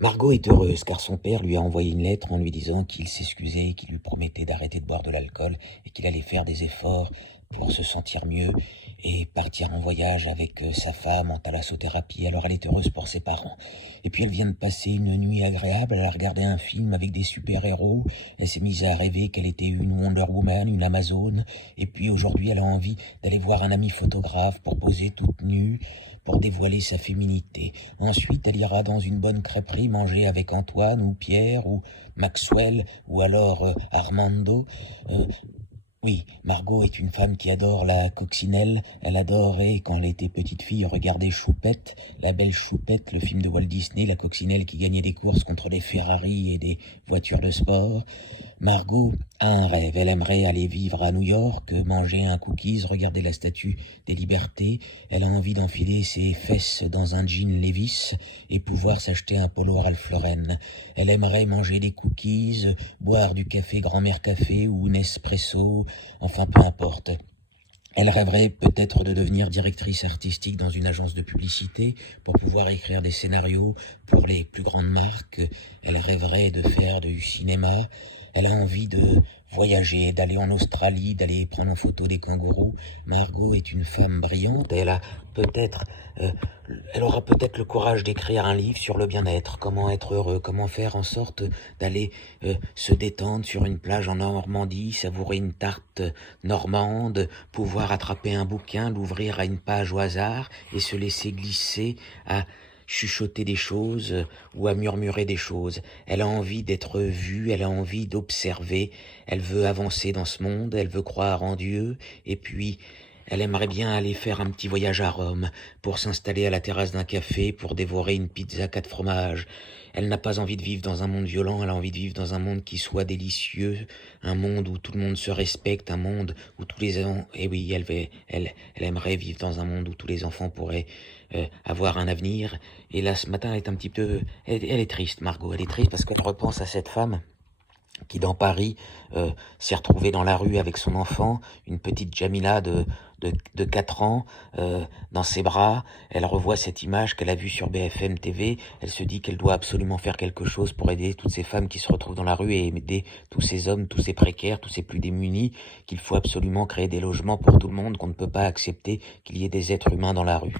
Margot est heureuse car son père lui a envoyé une lettre en lui disant qu'il s'excusait, qu'il lui promettait d'arrêter de boire de l'alcool et qu'il allait faire des efforts pour se sentir mieux et partir en voyage avec sa femme en thalassothérapie. Alors elle est heureuse pour ses parents. Et puis elle vient de passer une nuit agréable, elle a regardé un film avec des super-héros, elle s'est mise à rêver qu'elle était une Wonder Woman, une Amazone, et puis aujourd'hui elle a envie d'aller voir un ami photographe pour poser toute nue, pour dévoiler sa féminité. Ensuite, elle ira dans une bonne crêperie manger avec Antoine ou Pierre ou Maxwell ou alors Armando. Euh, oui, Margot est une femme qui adore la coccinelle. Elle adorait, quand elle était petite fille, regarder Choupette, la belle Choupette, le film de Walt Disney, la coccinelle qui gagnait des courses contre des Ferrari et des voitures de sport. Margot a un rêve. Elle aimerait aller vivre à New York, manger un cookies, regarder la statue des libertés. Elle a envie d'enfiler ses fesses dans un jean Levi's et pouvoir s'acheter un polo Ralph Lauren. Elle aimerait manger des cookies, boire du café Grand-Mère Café ou Nespresso, enfin peu importe. Elle rêverait peut-être de devenir directrice artistique dans une agence de publicité pour pouvoir écrire des scénarios pour les plus grandes marques. Elle rêverait de faire du cinéma. Elle a envie de voyager, d'aller en Australie, d'aller prendre en photo des kangourous. Margot est une femme brillante. Peut-être, euh, elle aura peut-être le courage d'écrire un livre sur le bien-être, comment être heureux, comment faire en sorte d'aller se détendre sur une plage en Normandie, savourer une tarte normande, pouvoir attraper un bouquin, l'ouvrir à une page au hasard et se laisser glisser à chuchoter des choses ou à murmurer des choses. Elle a envie d'être vue, elle a envie d'observer, elle veut avancer dans ce monde, elle veut croire en Dieu, et puis elle aimerait bien aller faire un petit voyage à Rome pour s'installer à la terrasse d'un café, pour dévorer une pizza 4 fromages. Elle n'a pas envie de vivre dans un monde violent, elle a envie de vivre dans un monde qui soit délicieux, un monde où tout le monde se respecte, un monde où tous les enfants... Eh oui, elle aimerait vivre dans un monde où tous les enfants pourraient avoir un avenir. Et là, ce matin, elle est un petit peu... Elle est triste, Margot, elle est triste parce qu'elle repense à cette femme qui dans Paris s'est retrouvée dans la rue avec son enfant, une petite Jamila de 4 ans, dans ses bras. Elle revoit cette image qu'elle a vue sur BFM TV. Elle se dit qu'elle doit absolument faire quelque chose pour aider toutes ces femmes qui se retrouvent dans la rue et aider tous ces hommes, tous ces précaires, tous ces plus démunis, qu'il faut absolument créer des logements pour tout le monde, qu'on ne peut pas accepter qu'il y ait des êtres humains dans la rue.